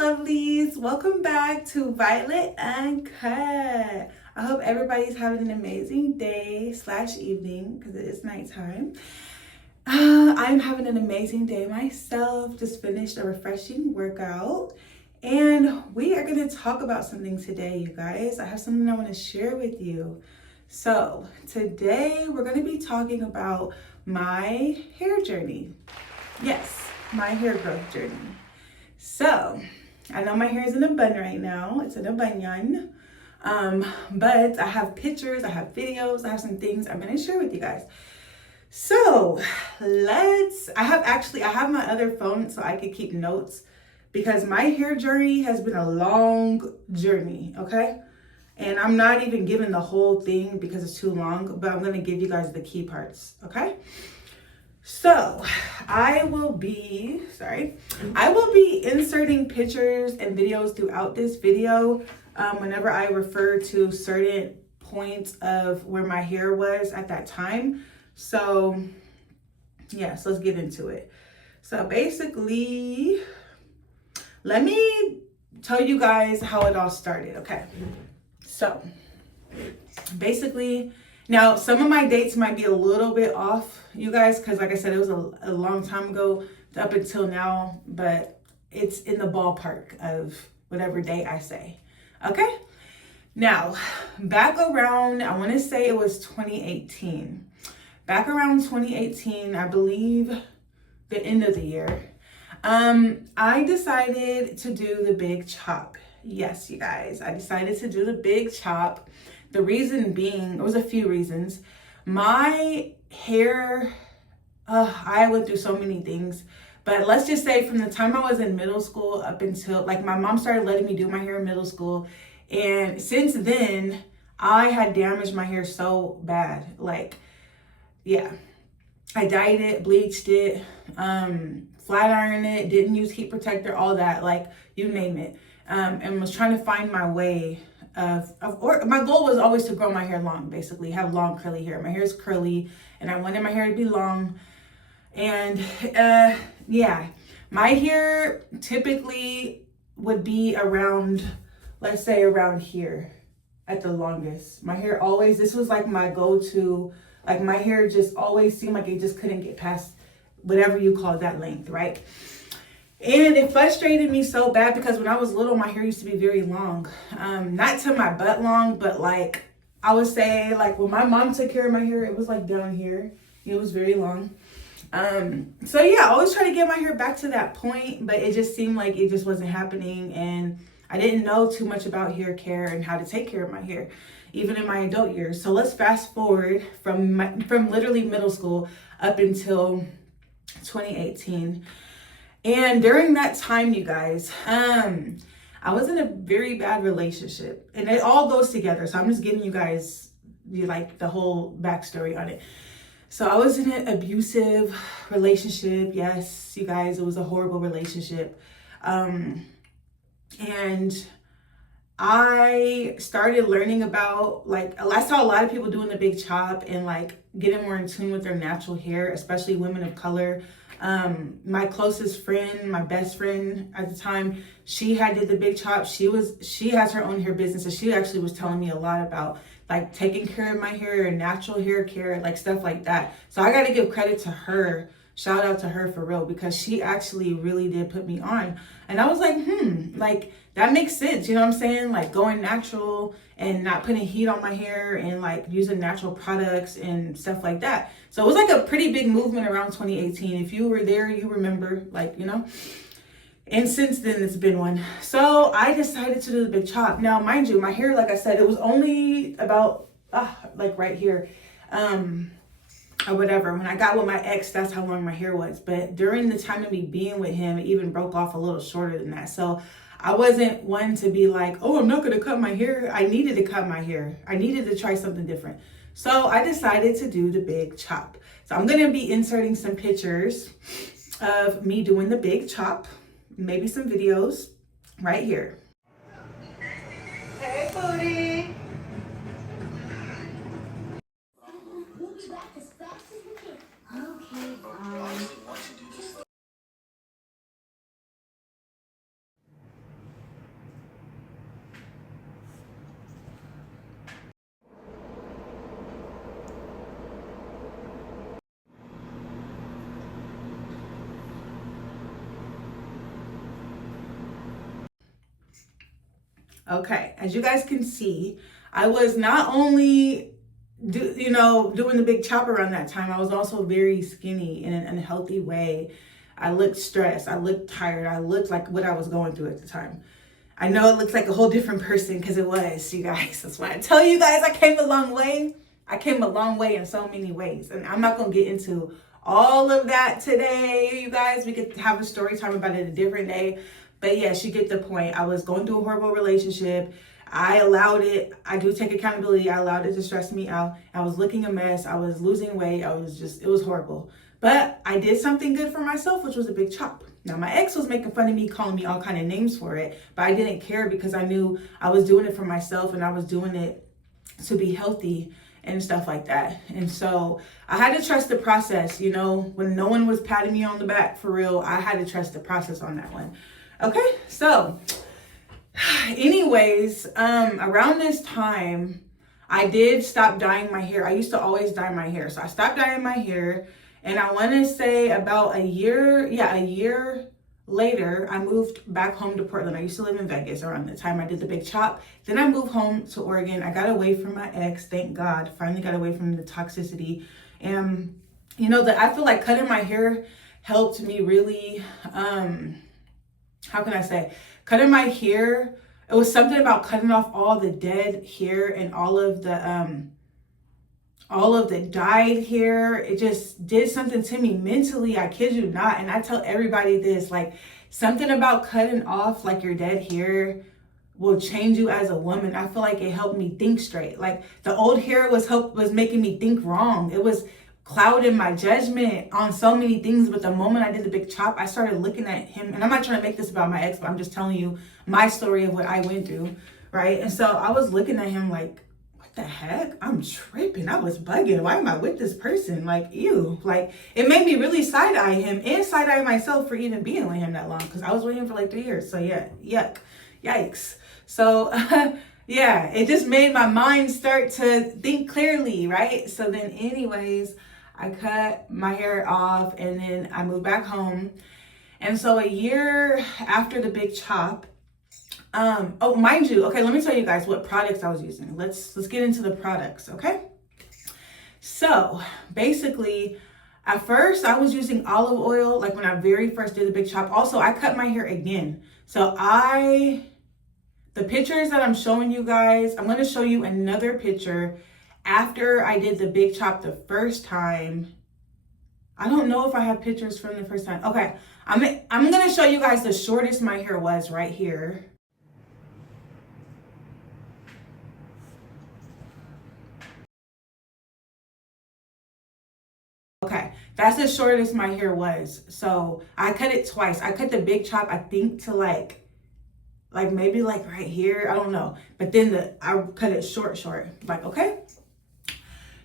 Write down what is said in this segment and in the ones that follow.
lovelies, welcome back to Violet Uncut. I hope everybody's having an amazing day slash evening because it is nighttime. I'm having an amazing day myself. Just finished a refreshing workout and we are going to talk about something today, you guys. I have something I want to share with you. So today we're going to be talking about my hair journey. Yes, my hair growth journey. So I know my hair is in a bun right now. It's in a bunion. But I have pictures, I have videos, I have some things I'm going to share with you guys. So I have my other phone so I could keep notes because my hair journey has been a long journey, okay? And I'm not even giving the whole thing because it's too long, but I'm going to give you guys the key parts, okay? So I will be inserting pictures and videos throughout this video whenever I refer to certain points of where my hair was at that time. So yes, let's get into it. So basically, let me tell you guys how it all started, okay? So basically, now some of my dates might be a little bit off, you guys, because like I said, it was a long time ago up until now, but it's in the ballpark of whatever date I say, okay? Now, back around, I want to say it was 2018. Back around 2018, I believe the end of the year, I decided to do the big chop. Yes, you guys, I decided to do the big chop. The reason being, there was a few reasons. My hair, I went through so many things, but let's just say from the time I was in middle school up until, like, my mom started letting me do my hair in middle school. And since then, I had damaged my hair so bad. Like, yeah, I dyed it, bleached it, flat ironed it, didn't use heat protector, all that, like, you name it. And was trying to find my way or my goal was always to grow my hair long, basically have long curly hair. My hair is curly and I wanted my hair to be long. And yeah, my hair typically would be around, let's say around here at the longest. My hair always, this was like my go-to, like my hair just always seemed like it just couldn't get past whatever you call that length, right? And it frustrated me so bad because when I was little, my hair used to be very long. Not to my butt long, but like, I would say like when my mom took care of my hair, it was like down here. It was very long. So yeah, I always try to get my hair back to that point, but it just seemed like it just wasn't happening. And I didn't know too much about hair care and how to take care of my hair, even in my adult years. So let's fast forward from literally middle school up until 2018. And during that time, you guys, I was in a very bad relationship, and it all goes together. So I'm just giving you guys like the whole backstory on it. So I was in an abusive relationship. Yes, you guys, it was a horrible relationship. And I started learning about, like, I saw a lot of people doing the big chop and like getting more in tune with their natural hair, especially women of color. My closest friend, my best friend at the time, she did the big chop. She has her own hair business, and she actually was telling me a lot about like taking care of my hair and natural hair care, like stuff like that. So I got to give credit to her. Shout out to her for real, because she actually really did put me on. And I was like, like that makes sense. You know what I'm saying? Like going natural and not putting heat on my hair and like using natural products and stuff like that. So it was like a pretty big movement around 2018. If you were there, you remember, like, you know. And since then, it's been one. So I decided to do the big chop. Now, mind you, my hair, like I said, it was only about like right here. Or whatever. When I got with my ex, that's how long my hair was. But during the time of me being with him, it even broke off a little shorter than that. So I wasn't one to be like, oh, I'm not going to cut my hair. I needed to cut my hair. I needed to try something different. So I decided to do the big chop. So I'm going to be inserting some pictures of me doing the big chop, maybe some videos right here. Hey, booty. We'll be back as fast as we can. Okay, Okay, as you guys can see, I was not only doing the big chop around that time, I was also very skinny in an unhealthy way. I looked stressed, I looked tired, I looked like what I was going through at the time. I know it looks like a whole different person because it was, you guys. That's why I tell you guys I came a long way. I came a long way in so many ways. And I'm not going to get into all of that today, you guys. We could have a story time about it a different day. But yes, you get the point. I was going through a horrible relationship. I allowed it. I do take accountability. I allowed it to stress me out. I was looking a mess. I was losing weight. It was horrible. But I did something good for myself, which was a big chop. Now, my ex was making fun of me, calling me all kind of names for it. But I didn't care because I knew I was doing it for myself and I was doing it to be healthy and stuff like that. And so I had to trust the process, when no one was patting me on the back for real. I had to trust the process on that one. Okay, so anyways, around this time, I did stop dyeing my hair. I used to always dye my hair. So I stopped dyeing my hair. And I want to say about a year later, I moved back home to Portland. I used to live in Vegas around the time I did the big chop. Then I moved home to Oregon. I got away from my ex, thank God. Finally got away from the toxicity. And, I feel like cutting my hair helped me really, how can I say? Cutting my hair, it was something about cutting off all the dead hair and all of the dyed hair. It just did something to me mentally. I kid you not. And I tell everybody this, like something about cutting off like your dead hair will change you as a woman. I feel like it helped me think straight. Like the old hair was making me think wrong. It was clouding my judgment on so many things. But the moment I did the big chop, I started looking at him, and I'm not trying to make this about my ex, but I'm just telling you my story of what I went through. Right. And so I was looking at him like, the heck? I'm tripping. I was bugging. Why am I with this person? Like, ew. Like, it made me really side-eye him and side-eye myself for even being with him that long, because I was with him for like 3 years. So yeah, yuck. Yikes. So yeah, it just made my mind start to think clearly, right? So then anyways, I cut my hair off and then I moved back home. And so a year after the big chop, mind you, okay, let me tell you guys what products I was using. Let's get into the products, okay? So basically, at first I was using olive oil, like when I very first did the big chop. Also, I cut my hair again. So the pictures that I'm showing you guys, I'm going to show you another picture after I did the big chop the first time. I don't know if I have pictures from the first time. Okay, I'm going to show you guys the shortest my hair was right here. Okay, that's the shortest my hair was. So I cut it twice. I cut the big chop, I think, to like maybe like right here. I don't know. But then I cut it short. Like, okay.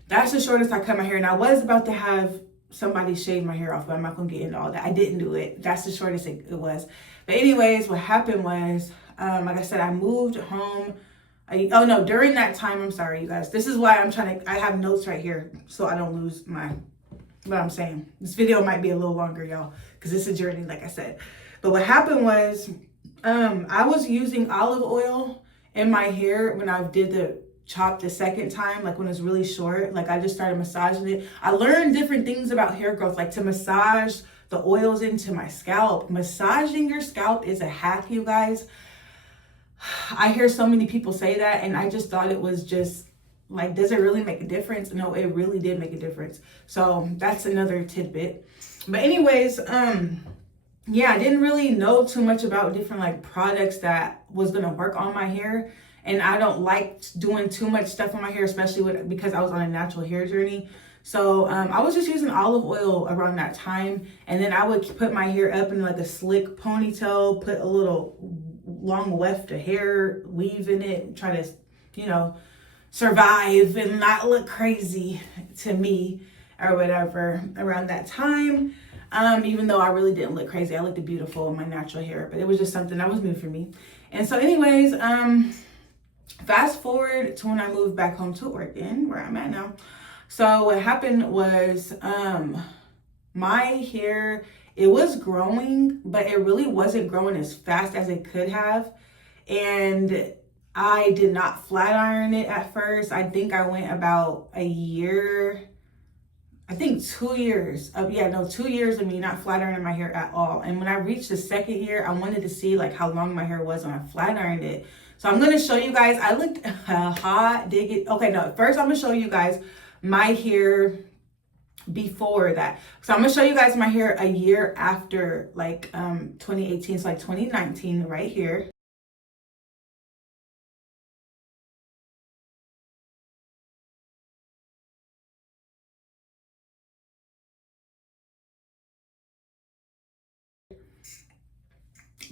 That's the shortest I cut my hair. And I was about to have somebody shave my hair off, but I'm not going to get into all that. I didn't do it. That's the shortest it was. But anyways, what happened was, like I said, I moved home. During that time, I'm sorry, you guys. This is why I have notes right here so I don't lose what I'm saying. This video might be a little longer, y'all, because it's a journey, like I said. But what happened was, I was using olive oil in my hair when I did the chop the second time, like when it's really short. Like I just started massaging it. I learned different things about hair growth, like to massage the oils into my scalp. Massaging your scalp is a hack, you guys. I hear so many people say that, and I just thought it was just like, does it really make a difference? No, it really did make a difference. So that's another tidbit. But anyways, yeah, I didn't really know too much about different like products that was gonna work on my hair. And I don't like doing too much stuff on my hair, especially because I was on a natural hair journey. So I was just using olive oil around that time. And then I would put my hair up in like a slick ponytail, put a little long weft of hair, weave in it, try to, survive and not look crazy to me or whatever around that time. Even though I really didn't look crazy, I looked beautiful in my natural hair, but it was just something that was new for me. And so anyways, fast forward to when I moved back home to Oregon, where I'm at now. So what happened was, my hair, it was growing, but it really wasn't growing as fast as it could have. And I did not flat iron it at first. I think I went about a year, I think 2 years of, 2 years of me not flat ironing my hair at all. And when I reached the second year, I wanted to see like how long my hair was when I flat ironed it. So I'm gonna show you guys, I looked hot, dig it. Okay, no, first I'm gonna show you guys my hair before that. So I'm gonna show you guys my hair a year after like 2018, so like 2019 right here.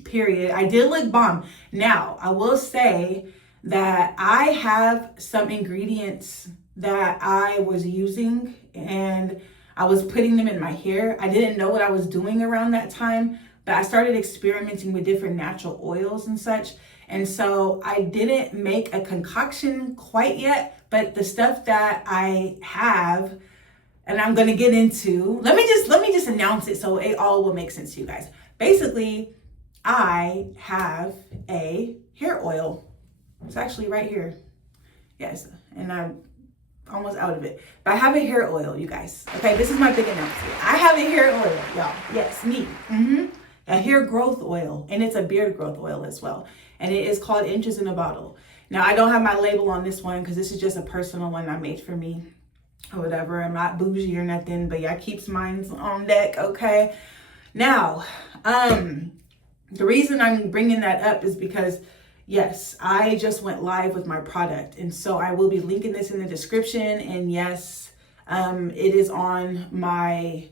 Period. I did look bomb. Now, I will say that I have some ingredients that I was using and I was putting them in my hair. I didn't know what I was doing around that time, but I started experimenting with different natural oils and such. And so I didn't make a concoction quite yet, but the stuff that I have, and I'm going to get into, let me just announce it so it all will make sense to you guys. Basically, I have a hair oil. It's actually right here. Yes, and I'm almost out of it. But I have a hair oil, you guys. Okay, this is my big announcement. I have a hair oil, y'all. Yes, me. A hair growth oil, and it's a beard growth oil as well. And it is called Inches in a Bottle. Now, I don't have my label on this one because this is just a personal one I made for me or whatever. I'm not bougie or nothing, but yeah, keeps mine on deck, okay? Now, the reason I'm bringing that up is because, yes, I just went live with my product. And so I will be linking this in the description. And yes, it is on my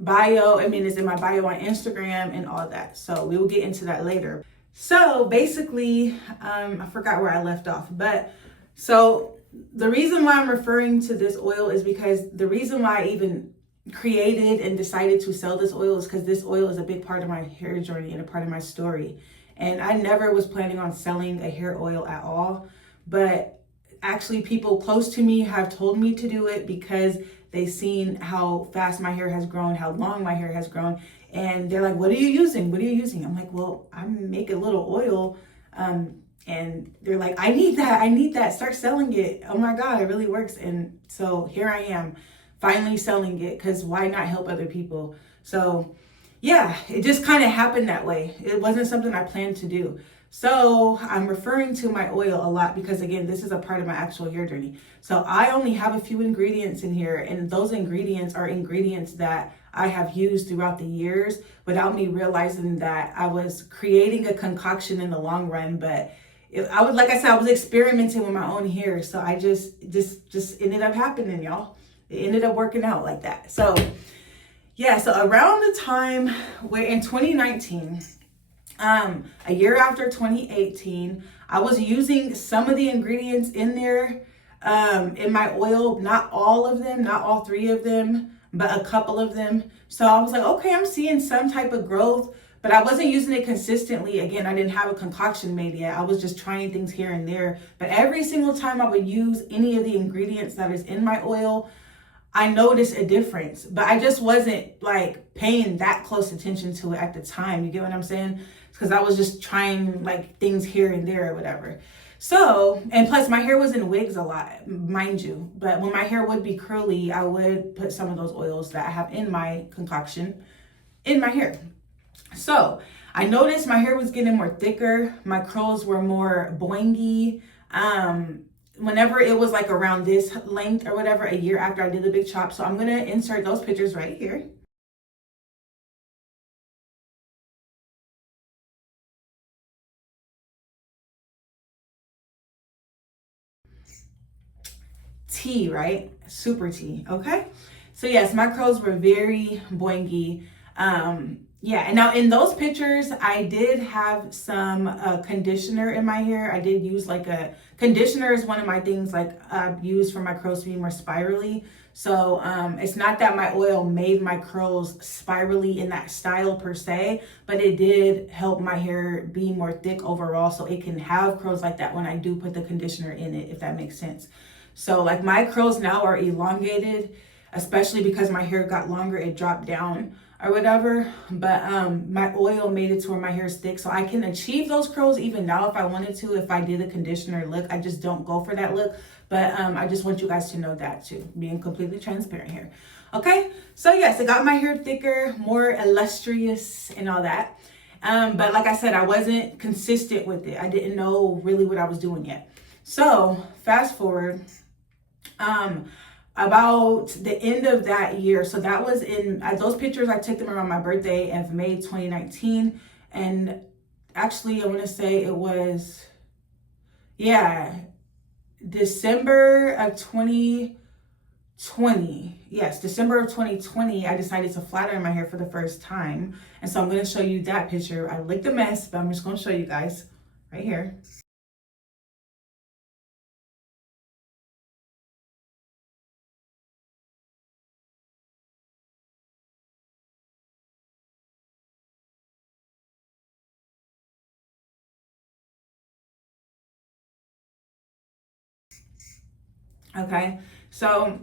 bio. I mean, it's in my bio on Instagram and all that. So we will get into that later. So basically, I forgot where I left off. But so the reason why I'm referring to this oil is because the reason why I even created and decided to sell this oil is because this oil is a big part of my hair journey and a part of my story. And I never was planning on selling a hair oil at all, but actually people close to me have told me to do it because they've seen how fast my hair has grown, how long my hair has grown, and they're like, what are you using? What are you using? I'm like, well, I'm making a little oil, and they're like, I need that, start selling it. Oh my God, it really works. And so here I am, finally selling it, because why not help other people? So yeah, it just kind of happened that way. It wasn't something I planned to do. So I'm referring to my oil a lot because, again, this is a part of my actual hair journey. So I only have a few ingredients in here, and those ingredients are ingredients that I have used throughout the years without me realizing that I was creating a concoction in the long run. But like I said, I was experimenting with my own hair. So I just ended up happening, y'all. It ended up working out like that. So yeah, so around the time where in 2019, a year after 2018, I was using some of the ingredients in there, in my oil, not all of them, not all three of them, but a couple of them. So I was like, okay, I'm seeing some type of growth, but I wasn't using it consistently. Again, I didn't have a concoction made yet. I was just trying things here and there. But every single time I would use any of the ingredients that is in my oil, I noticed a difference, but I just wasn't like paying that close attention to it at the time. You get what I'm saying? Because I was just trying like things here and there or whatever. So, and plus my hair was in wigs a lot, mind you. But when my hair would be curly, I would put some of those oils that I have in my concoction in my hair. So I noticed my hair was getting more thicker. My curls were more boingy. Whenever it was like around this length or whatever, a year after I did the big chop. So I'm going to insert those pictures right here. Tea, right? Super tea. Okay. So yes, my curls were very boingy. Yeah, and now in those pictures, I did have some conditioner in my hair. I did use like a conditioner is one of my things like I've used for my curls to be more spirally. So it's not that my oil made my curls spirally in that style per se, but it did help my hair be more thick overall so it can have curls like that when I do put the conditioner in it, if that makes sense. So like my curls now are elongated, especially because my hair got longer, it dropped down. or whatever, but my oil made it to where my hair is thick, so I can achieve those curls even now if I wanted to. If I did a conditioner look, I just don't go for that look, but I just want you guys to know that too, being completely transparent here. Okay, so yes, it got my hair thicker, more illustrious and all that, but like I said, I wasn't consistent with it. I didn't know really what I was doing yet. So fast forward, about the end of that year, so that was in those pictures, I took them around my birthday of May 2019, and actually I want to say it was, yeah, December of 2020. Yes, December of 2020, I decided to flat iron my hair for the first time, and so I'm going to show you that picture. I looked a mess, but I'm just going to show you guys right here. Okay, so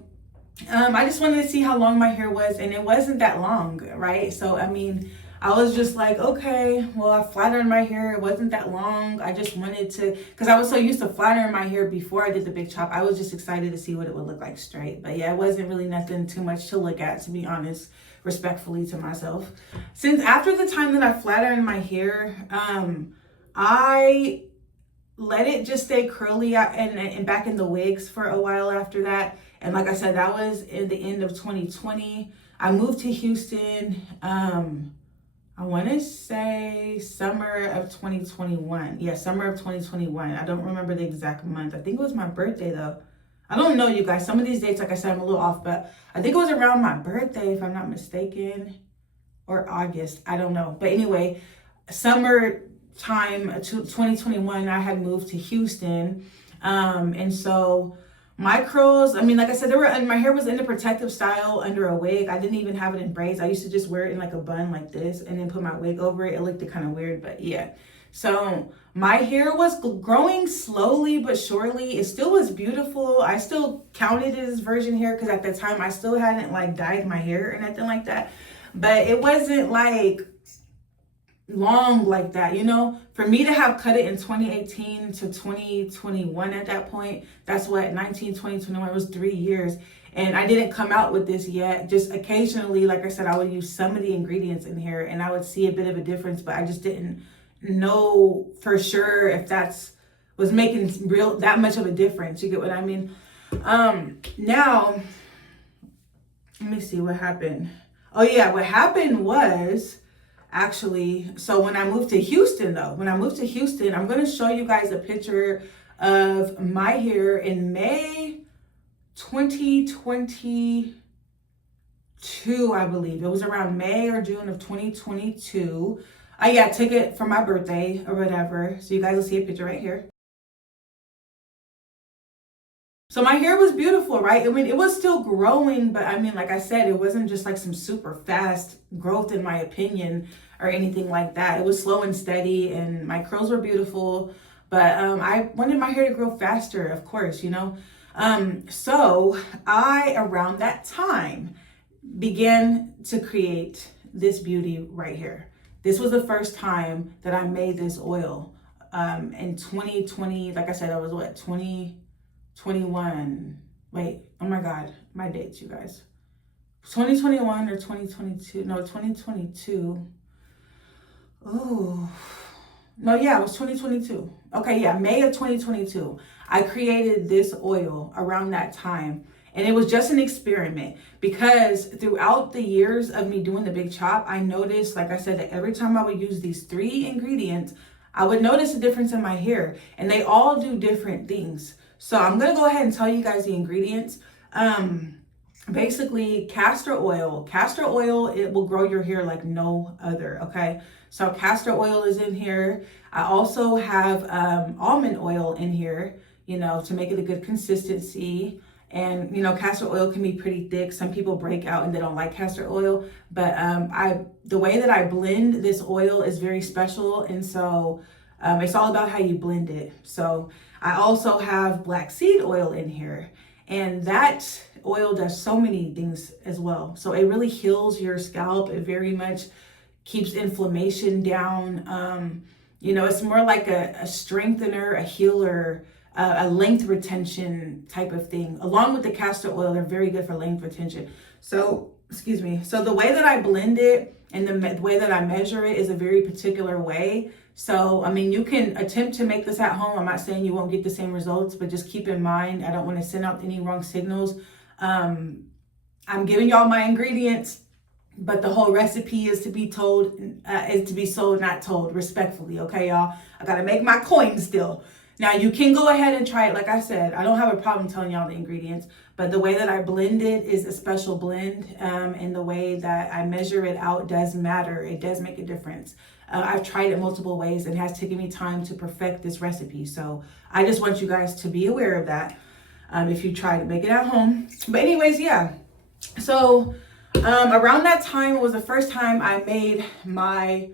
I just wanted to see how long my hair was, and it wasn't that long, right? So I mean, I was just like, okay, well, I flat ironed my hair. It wasn't that long. I just wanted to, because I was so used to flat iron my hair before I did the big chop. I was just excited to see what it would look like straight. But yeah, it wasn't really nothing too much to look at, to be honest, respectfully to myself. Since after the time that I flat ironed my hair, I let it just stay curly out and back in the wigs for a while after that. And like I said, that was in the end of 2020. I moved to Houston, I want to say summer of 2021. Yeah, summer of 2021. I don't remember the exact month. I think it was my birthday though. I don't know, you guys. Some of these dates, like I said, I'm a little off, but I think it was around my birthday, if I'm not mistaken, or August. I don't know. But anyway, summer time 2021, I had moved to Houston, and so my curls, I mean, like I said, my hair was in a protective style under a wig. I didn't even have it in braids. I used to just wear it in like a bun like this and then put my wig over it. It looked kind of weird, but yeah. So my hair was growing slowly but surely. It still was beautiful. I still counted it as virgin hair because at the time I still hadn't like dyed my hair or nothing like that, but it wasn't like long like that, you know. For me to have cut it in 2018 to 2021, at that point, that's what, 19, 20, 21, it was 3 years, and I didn't come out with this yet. Just occasionally, like I said, I would use some of the ingredients in here and I would see a bit of a difference, but I just didn't know for sure if that's was making that much of a difference. You get what I mean? Now let me see what happened. Oh yeah, what happened was, actually, so when I moved to Houston, I'm going to show you guys a picture of my hair in May 2022, I believe. It was around May or June of 2022. I took it for my birthday or whatever. So you guys will see a picture right here. So my hair was beautiful, right? I mean, it was still growing, but I mean, like I said, it wasn't just like some super fast growth in my opinion or anything like that. It was slow and steady, and my curls were beautiful, but I wanted my hair to grow faster, of course, you know? So I, around that time, began to create this beauty right here. This was the first time that I made this oil. In 2020, like I said, I was what, 2021. Wait, oh my God, my dates, you guys. 2021 or 2022? No, 2022. Oh, no, yeah, it was 2022. Okay, yeah, May of 2022. I created this oil around that time. And it was just an experiment because throughout the years of me doing the big chop, I noticed, like I said, that every time I would use these 3 ingredients, I would notice a difference in my hair, and they all do different things. So I'm going to go ahead and tell you guys the ingredients. Basically, castor oil. Castor oil, it will grow your hair like no other, okay? So castor oil is in here. I also have almond oil in here, you know, to make it a good consistency. And, you know, castor oil can be pretty thick. Some people break out and they don't like castor oil. But the way that I blend this oil is very special. And so it's all about how you blend it. So I also have black seed oil in here. And that oil does so many things as well. So it really heals your scalp. It very much keeps inflammation down. It's more like a strengthener, a healer, a length retention type of thing. Along with the castor oil, they're very good for length retention. So, excuse me. So the way that I blend it and the way that I measure it is a very particular way. So, I mean, you can attempt to make this at home. I'm not saying you won't get the same results, but just keep in mind, I don't want to send out any wrong signals. I'm giving y'all my ingredients, but the whole recipe is to be told, is to be sold, not told, respectfully. Okay, y'all? I got to make my coin still. Now, you can go ahead and try it. Like I said, I don't have a problem telling y'all the ingredients, but the way that I blend it is a special blend, and the way that I measure it out does matter. It does make a difference. I've tried it multiple ways and it has taken me time to perfect this recipe. So I just want you guys to be aware of that if you try to make it at home. But anyways, yeah. So around that time was the first time I made my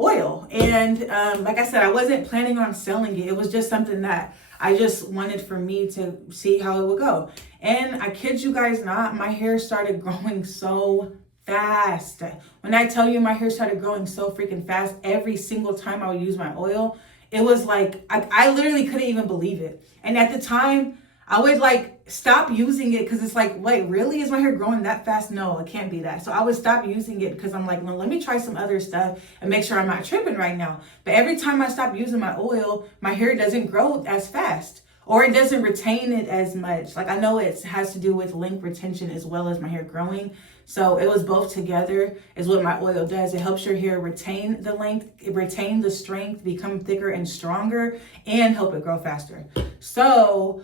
oil. And like I said, I wasn't planning on selling it. It was just something that I just wanted for me to see how it would go. And I kid you guys not, my hair started growing so fast. When I tell you my hair started growing so freaking fast, every single time I would use my oil, it was like, I literally couldn't even believe it. And at the time, I would like stop using it because it's like, wait, really? Is my hair growing that fast? No, it can't be that. So I would stop using it because I'm like, well, let me try some other stuff and make sure I'm not tripping right now. But every time I stop using my oil, my hair doesn't grow as fast, or it doesn't retain it as much. Like, I know it has to do with length retention as well as my hair growing. So it was both together is what my oil does. It helps your hair retain the length, retain the strength, become thicker and stronger, and help it grow faster. So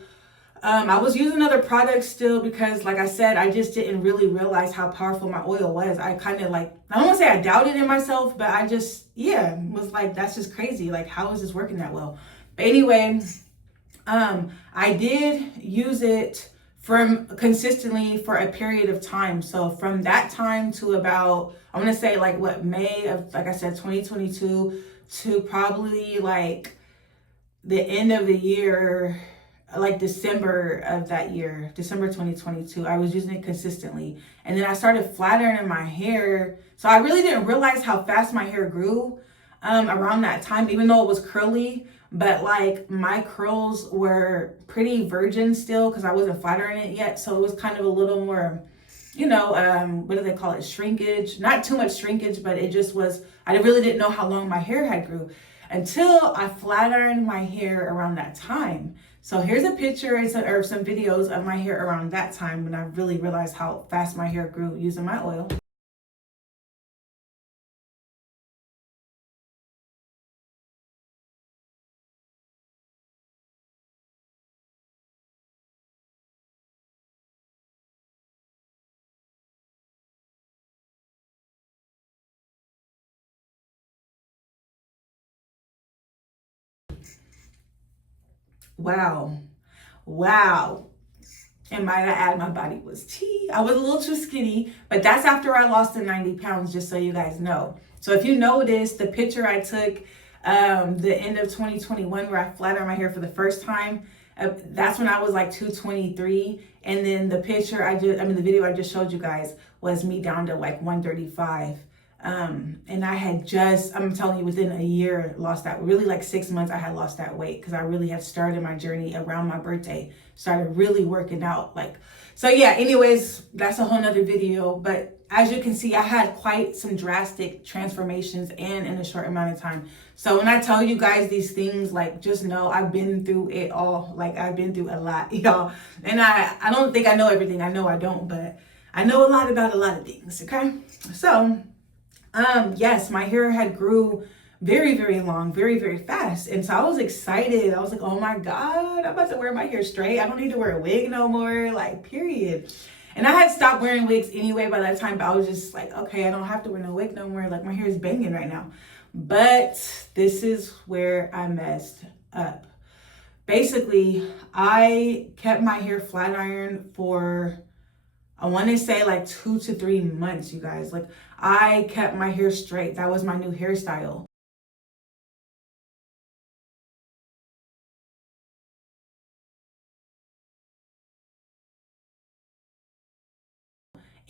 I was using other products still because, like I said, I just didn't really realize how powerful my oil was. I kind of like, I don't want to say I doubted in myself, but I just, was like, that's just crazy. Like, how is this working that well? But anyway, I did use it from consistently for a period of time. So from that time to about, I want to say like May of, like I said, 2022 to probably like the end of the year, like December of that year, December 2022, I was using it consistently. And then I started flat ironing my hair. So I really didn't realize how fast my hair grew around that time, even though it was curly. But like my curls were pretty virgin still because I wasn't flat ironing it yet. So it was kind of a little more, what do they call it? Shrinkage. Not too much shrinkage, but it just was, I really didn't know how long my hair had grew until I flat ironed my hair around that time. So here's a picture or some videos of my hair around that time when I really realized how fast my hair grew using my oil. Wow. And might I add, my body was tea. I was a little too skinny, but that's after I lost the 90 pounds, just so you guys know. So if you notice the picture I took the end of 2021 where I flat ironed my hair for the first time, that's when I was like 223. And then the the video I just showed you guys was me down to like 135. And I had I'm telling you, within a year, lost that, really like 6 months, I had lost that weight because I really had started my journey around my birthday, started really working out. So yeah, anyways, that's a whole nother video. But as you can see, I had quite some drastic transformations and in a short amount of time. So when I tell you guys these things, like, just know I've been through it all. Like, I've been through a lot, y'all. And I don't think I know everything. I know I don't, but I know a lot about a lot of things, okay? So yes, my hair had grew very, very long, very, very fast. And so I was excited. I was like, oh my God, I'm about to wear my hair straight. I don't need to wear a wig no more, like, period. And I had stopped wearing wigs anyway by that time, but I was just like, okay, I don't have to wear no wig no more. Like, my hair is banging right now. But this is where I messed up. Basically, I kept my hair flat ironed for, I want to say like 2 to 3 months, you guys. Like, I kept my hair straight. That was my new hairstyle.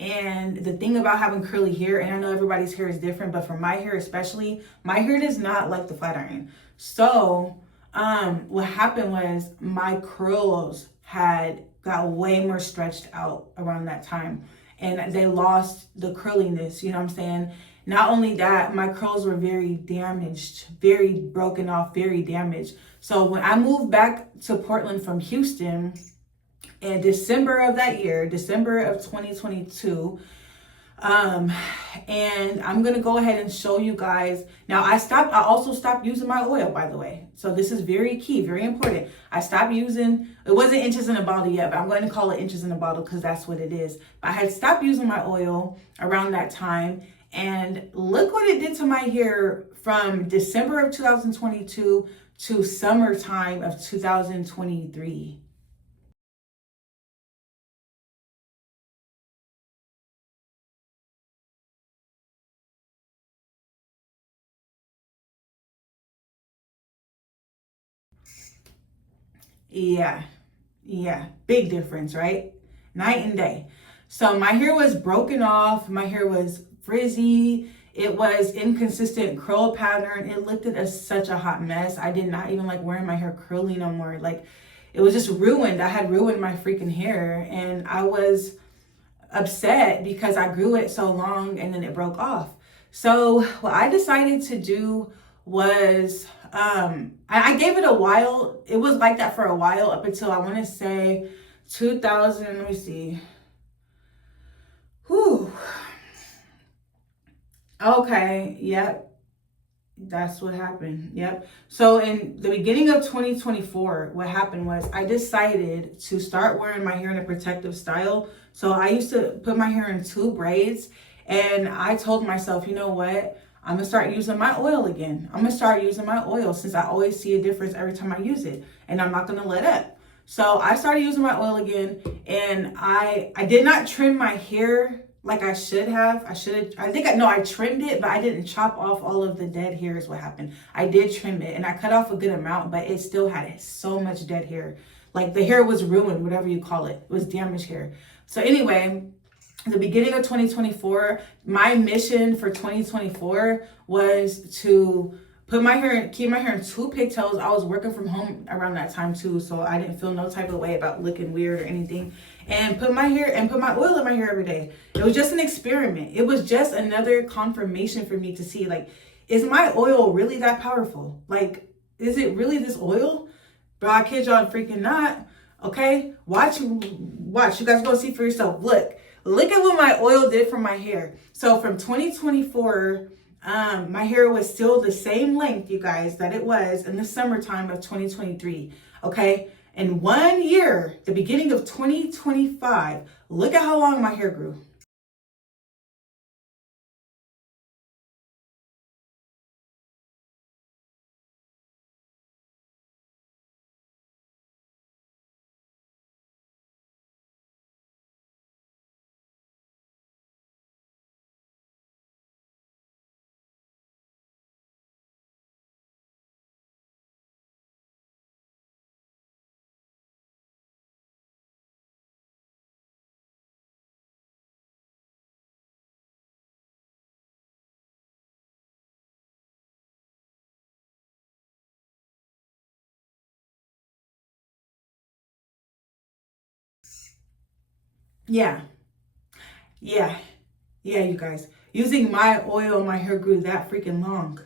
And the thing about having curly hair, and I know everybody's hair is different, but for my hair especially, my hair does not like the flat iron. So what happened was my curls had got way more stretched out around that time, and they lost the curliness, you know what I'm saying? Not only that, my curls were very damaged, very broken off, very damaged. So when I moved back to Portland from Houston in December of that year, December of 2022, and I'm gonna go ahead and show you guys. Now I also stopped using my oil, by the way. So this is very key, very important. I stopped using, it wasn't inches in a bottle yet, but I'm going to call it inches in a bottle because that's what it is. But I had stopped using my oil around that time, and look what it did to my hair from December of 2022 to summertime of 2023. Yeah, yeah, big difference, right? Night and day. So my hair was broken off, my hair was frizzy, it was inconsistent curl pattern. It looked as such a hot mess. I did not even like wearing my hair curly no more. Like, it was just ruined. I had ruined my freaking hair, and I was upset because I grew it so long and then it broke off. So what I decided to do was I gave it a while. It was like that for a while up until I want to say 2000, let me see. Whew. Okay, yep. That's what happened. Yep. So in the beginning of 2024, what happened was I decided to start wearing my hair in a protective style. So I used to put my hair in 2 braids, and I told myself, you know what? I'm gonna start using my oil again. I'm gonna start using my oil since I always see a difference every time I use it, and I'm not gonna let up. So I started using my oil again, and I did not trim my hair like I should have. I trimmed it, but I didn't chop off all of the dead hair is what happened. I did trim it, and I cut off a good amount, but it still had so much dead hair. Like, the hair was ruined, whatever you call it. It was damaged hair. So anyway, the beginning of 2024, my mission for 2024 was to keep my hair in 2 pigtails. I was working from home around that time too, so I didn't feel no type of way about looking weird or anything. And put my oil in my hair every day. It was just an experiment. It was just another confirmation for me to see, like, is my oil really that powerful? Like, is it really this oil? Bro, I kid y'all freaking not. Okay, watch. You guys go see for yourself. Look at what my oil did for my hair. So from 2024, my hair was still the same length, you guys, that it was in the summertime of 2023. Okay, in 1 year, the beginning of 2025, look at how long my hair grew. Yeah, yeah, yeah, you guys. Using my oil, my hair grew that freaking long.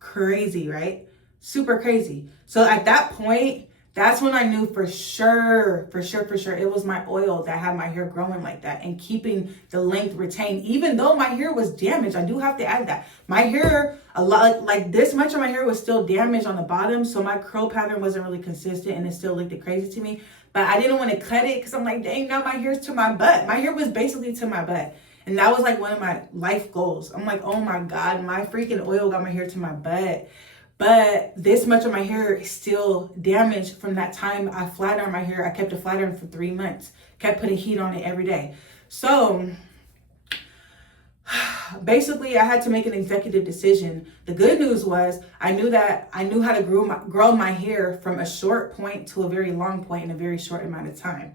Crazy, right? Super crazy. So at that point, that's when I knew for sure, it was my oil that had my hair growing like that and keeping the length retained. Even though my hair was damaged, I do have to add that. My hair, a lot, like this much of my hair was still damaged on the bottom, so my curl pattern wasn't really consistent and it still looked crazy to me. But I didn't want to cut it because I'm like, dang, now my hair's to my butt. My hair was basically to my butt. And that was like one of my life goals. I'm like, oh my God, my freaking oil got my hair to my butt. But this much of my hair is still damaged from that time I flat ironed my hair. I kept it flat ironed for 3 months. Kept putting heat on it every day. So basically I had to make an executive decision. The good news was I knew how to grow my hair from a short point to a very long point in a very short amount of time.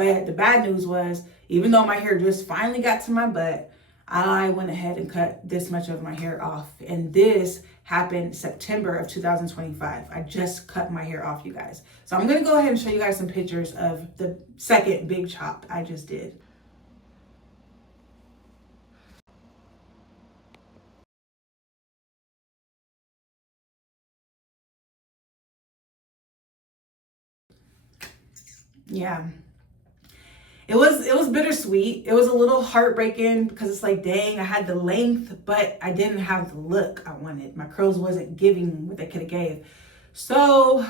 But the bad news was, even though my hair just finally got to my butt, I went ahead and cut this much of my hair off. And this happened September of 2025. I just cut my hair off, you guys. So I'm gonna go ahead and show you guys some pictures of the second big chop I just did. Yeah. It was bittersweet. It was a little heartbreaking because it's like, dang, I had the length, but I didn't have the look I wanted. My curls wasn't giving what they could have gave. So,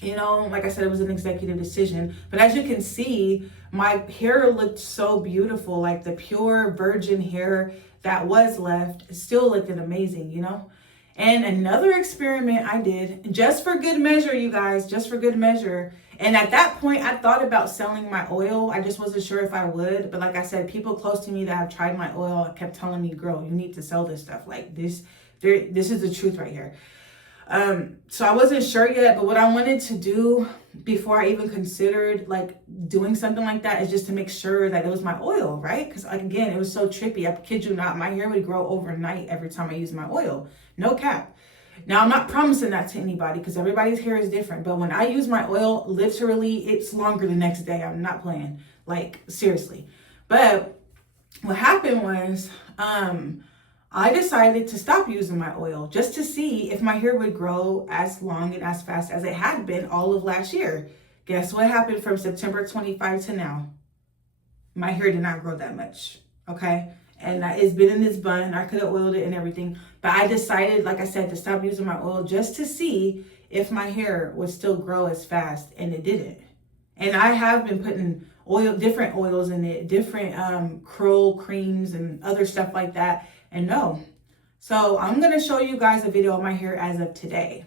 you know, like I said, it was an executive decision. But as you can see, my hair looked so beautiful. Like the pure virgin hair that was left still looking amazing, you know? And another experiment I did, just for good measure, you guys, just for good measure. And at that point, I thought about selling my oil. I just wasn't sure if I would. But like I said, people close to me that have tried my oil kept telling me, girl, you need to sell this stuff. Like this is the truth right here. So I wasn't sure yet, but what I wanted to do before I even considered like doing something like that is just to make sure that it was my oil, right? Because like, again, it was so trippy. I kid you not, my hair would grow overnight every time I used my oil. No cap. Now, I'm not promising that to anybody because everybody's hair is different. But when I use my oil, literally, it's longer the next day. I'm not playing. Like, seriously. But what happened was I decided to stop using my oil just to see if my hair would grow as long and as fast as it had been all of last year. Guess what happened from September 25 to now? My hair did not grow that much, okay? And it's been in this bun. I could have oiled it and everything. But I decided, like I said, to stop using my oil just to see if my hair would still grow as fast. And it didn't. And I have been putting different oils in it, different curl creams and other stuff like that. And no. So I'm going to show you guys a video of my hair as of today.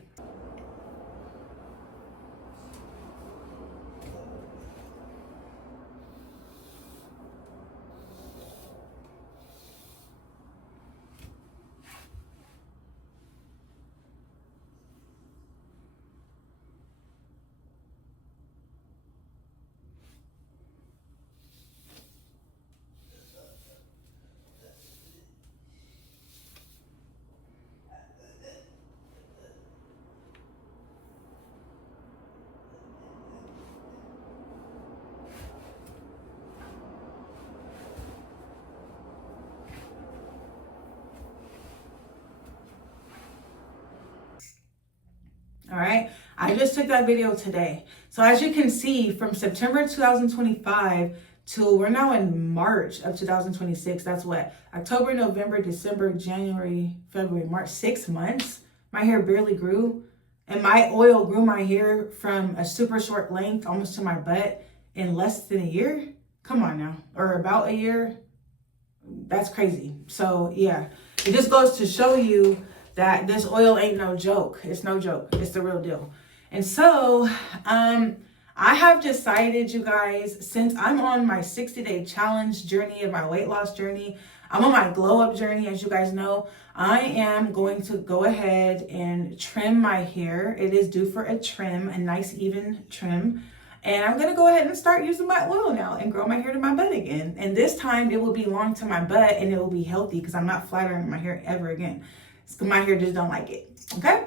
All right, I just took that video today. So as you can see, from September 2025 till we're now in March of 2026, that's what, October, November, December, January, February, March, 6 months, my hair barely grew. And my oil grew my hair from a super short length almost to my butt in less than a year. Come on now, or about a year. That's crazy. So yeah, it just goes to show you that this oil ain't no joke. It's no joke. It's the real deal. And so I have decided, you guys, since I'm on my 60-day challenge journey and my weight loss journey, I'm on my glow up journey, as you guys know, I am going to go ahead and trim my hair. It is due for a trim, a nice even trim. And I'm going to go ahead and start using my oil now and grow my hair to my butt again. And this time it will be long to my butt and it will be healthy because I'm not flattering my hair ever again. My hair just don't like it. Okay.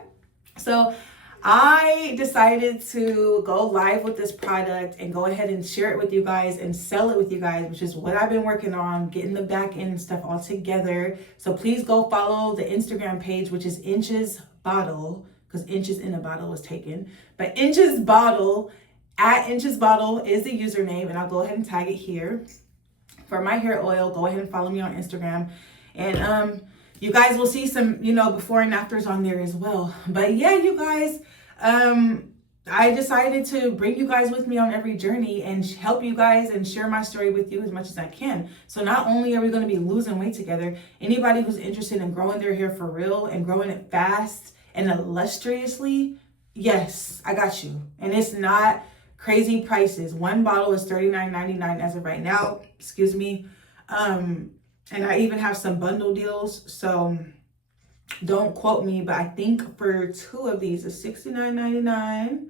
So I decided to go live with this product and go ahead and share it with you guys and sell it with you guys, which is what I've been working on, getting the back end stuff all together. So please go follow the Instagram page, which is Inches Bottle, because Inches in a Bottle was taken. But Inches Bottle, at Inches Bottle is the username, and I'll go ahead and tag it here. For my hair oil, go ahead and follow me on Instagram. And you guys will see some, before and afters on there as well. But yeah, you guys, I decided to bring you guys with me on every journey and help you guys and share my story with you as much as I can. So not only are we going to be losing weight together, anybody who's interested in growing their hair for real and growing it fast and illustriously, yes, I got you. And it's not crazy prices. One bottle is $39.99 as of right now. Excuse me. And I even have some bundle deals, so don't quote me, but I think for two of these is $69.99.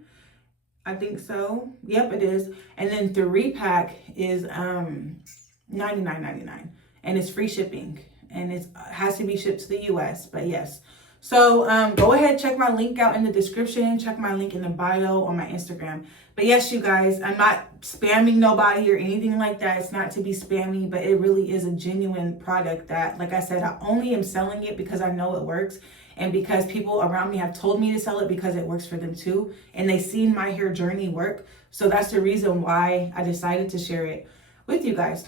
I think so. Yep, it is. And then 3-pack is $99.99, and it's free shipping, and it has to be shipped to the US. But yes, so go ahead, check my link out in the description, check my link in the bio on my Instagram. But yes, you guys, I'm not spamming nobody or anything like that. It's not to be spammy, but it really is a genuine product that, like I said, I only am selling it because I know it works, and because people around me have told me to sell it because it works for them too, and they've seen my hair journey work. So that's the reason why I decided to share it with you guys.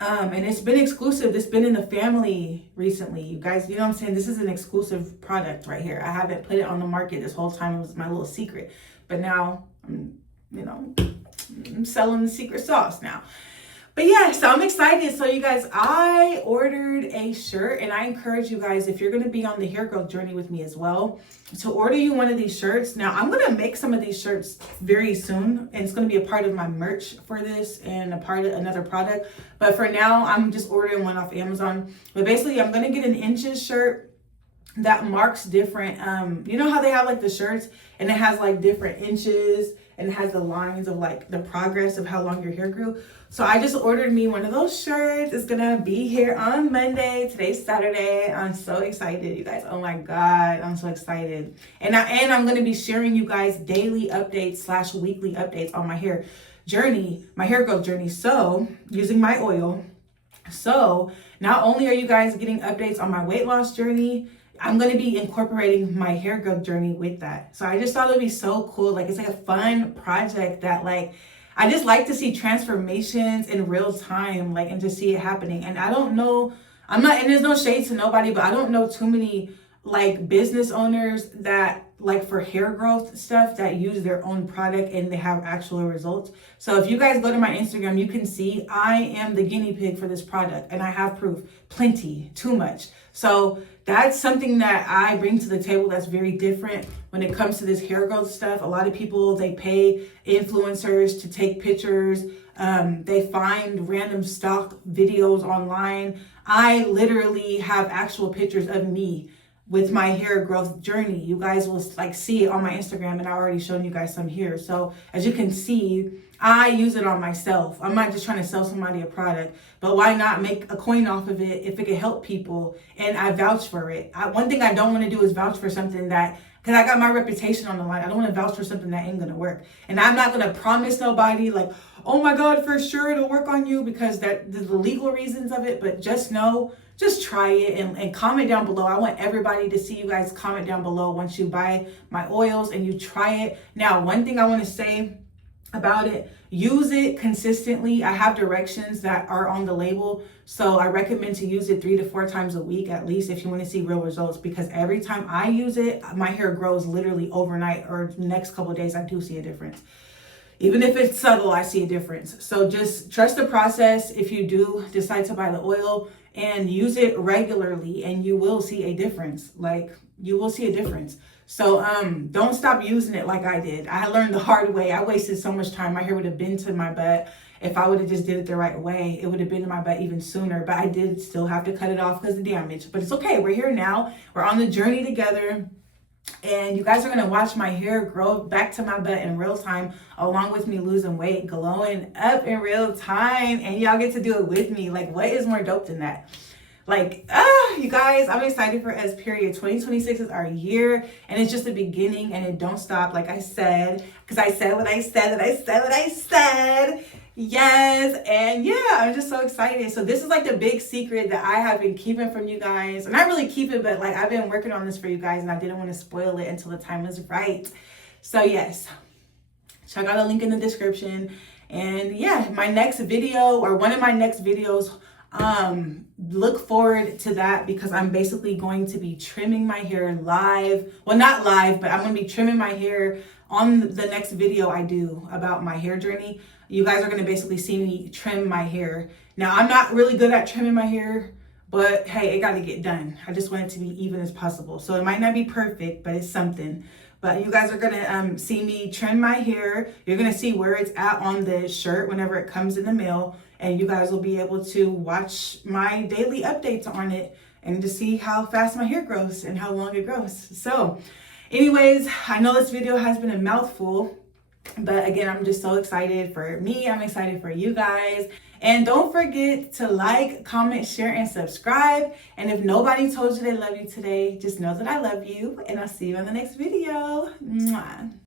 And it's been exclusive. It's been in the family recently, you guys. You know what I'm saying? This is an exclusive product right here. I haven't put it on the market this whole time. It was my little secret. But now, I'm selling the secret sauce now. But yeah, so I'm excited. So you guys, I ordered a shirt, and I encourage you guys, if you're going to be on the hair growth journey with me as well, to order you one of these shirts. Now, I'm going to make some of these shirts very soon, and it's going to be a part of my merch for this and a part of another product. But for now, I'm just ordering one off Amazon. But basically, I'm going to get an inches shirt that marks different, you know how they have like the shirts and it has like different inches and it has the lines of like the progress of how long your hair grew. So I just ordered me one of those shirts. It's gonna be here on Monday. Today's Saturday. I'm so excited, you guys. Oh my God, I'm so excited. And I'm gonna be sharing you guys daily updates / weekly updates on my hair journey, my hair growth journey. So using my oil. So not only are you guys getting updates on my weight loss journey, I'm going to be incorporating my hair growth journey with that. So I just thought it would be so cool. Like, it's like a fun project that, like, I just like to see transformations in real time, like, and to see it happening. And I don't know, and there's no shade to nobody, but I don't know too many like business owners that like for hair growth stuff that use their own product and they have actual results. So if you guys go to my Instagram, you can see I am the guinea pig for this product, and I have proof, plenty, too much. So that's something that I bring to the table that's very different when it comes to this hair growth stuff. A lot of people, they pay influencers to take pictures. They find random stock videos online. I literally have actual pictures of me with my hair growth journey. You guys will like see it on my Instagram, and I already shown you guys some here. So as you can see, I use it on myself. I'm not just trying to sell somebody a product, but why not make a coin off of it if it can help people? And I vouch for it. One thing I don't want to do is vouch for something that, because I got my reputation on the line. I don't want to vouch for something that ain't going to work. And I'm not going to promise nobody like, oh my God, for sure it'll work on you, because that the legal reasons of it. But just know, just try it and comment down below. I want everybody to see you guys comment down below once you buy my oils and you try it. Now, one thing I want to say about it, use it consistently. I have directions that are on the label, so I recommend to use it 3 to 4 times a week at least if you want to see real results, because every time I use it, my hair grows literally overnight, or the next couple of days I do see a difference. Even if it's subtle, I see a difference. So just trust the process if you do decide to buy the oil, and use it regularly, and you will see a difference. Like, you will see a difference. So don't stop using it like I did. I learned the hard way. I wasted so much time. My hair would have been to my butt. If I would have just did it the right way, it would have been to my butt even sooner. But I did still have to cut it off because of the damage. But it's okay. We're here now. We're on the journey together. And you guys are going to watch my hair grow back to my butt in real time, along with me losing weight, glowing up in real time. And y'all get to do it with me. Like, what is more dope than that? Like, you guys, I'm excited for us, period. 2026 is our year, and it's just the beginning, and it don't stop, like I said, because I said what I said, and I said what I said. Yes, and yeah, I'm just so excited. So this is like the big secret that I have been keeping from you guys. And not really keep it, but like I've been working on this for you guys, and I didn't want to spoil it until the time was right. So yes, check out the link in the description. And yeah, my next video, or one of my next videos, look forward to that, because I'm basically going to be trimming my hair live. Well, not live, but I'm going to be trimming my hair on the next video I do about my hair journey. You guys are going to basically see me trim my hair. Now, I'm not really good at trimming my hair, but hey, it got to get done. I just want it to be even as possible. So it might not be perfect, but it's something. But you guys are going to see me trim my hair. You're going to see where it's at on the shirt whenever it comes in the mail. And you guys will be able to watch my daily updates on it and to see how fast my hair grows and how long it grows. So anyways, I know this video has been a mouthful, But again, I'm just so excited for me. I'm excited for you guys. And don't forget to like, comment, share, and subscribe. And if nobody told you they love you today, just know that I love you. And I'll see you in the next video. Mwah.